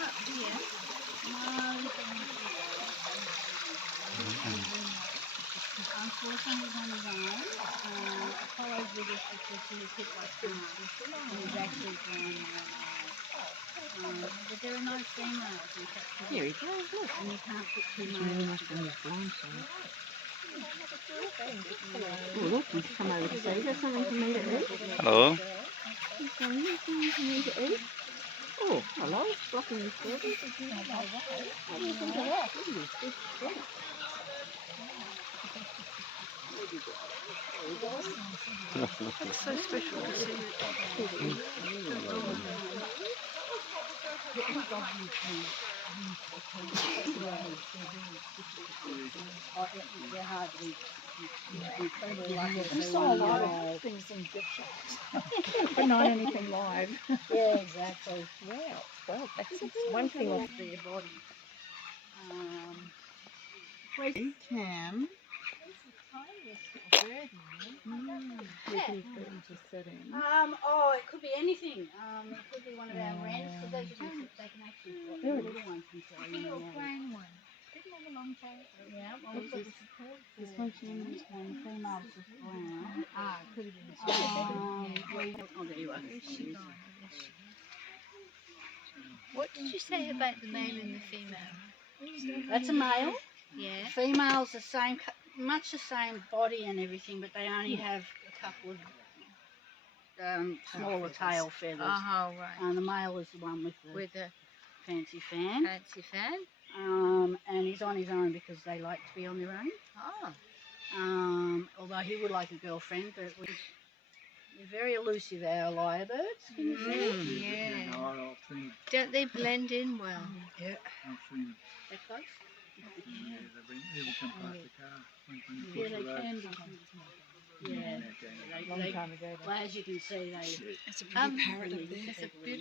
up here. Unfortunately, he's on his own. Apollo's with us because he was hit by cars and he's actually gone but there are no females in captivity. Here he goes, look. And you can't put two It's really males nice on his blind side. Oh, look, he's come over to say, is there something for me to eat? Hello. He's going, is there something for me to eat? Oh, hello, blocking his feathers. What do you think of that? Look at his big feet. It's so special to see it. We saw a lot of things in gift shops, but not anything live. Yeah, exactly. Wow, well, that's one thing off Their body. Cam. It could be anything. It could be one of our wrens, because as you can see, they can actually fly. The little ones can fly. The little brown one. Didn't have a long tail. Yeah, well, this one's the female's just brown. Ah, it could have been Oh, there you are. Where's she gone? Where's she? What did you say about the male and the female? That's a male. Yeah. Female's the same, much the same body and everything, but they only have a couple of smaller tail feathers. Oh, right. And the male is the one with the fancy fan. Fancy fan. And he's on his own because they like to be on their own. Oh. Although he would like a girlfriend, but we're very elusive, our lyre birds. Can you see? Yeah. Don't they blend in well? Yeah. They're close. Yeah, they've been even come past the car. Yeah, they can be. Yeah. Long time ago. Well, as you can see, they. It's a pretty parrot up there. It's a beautiful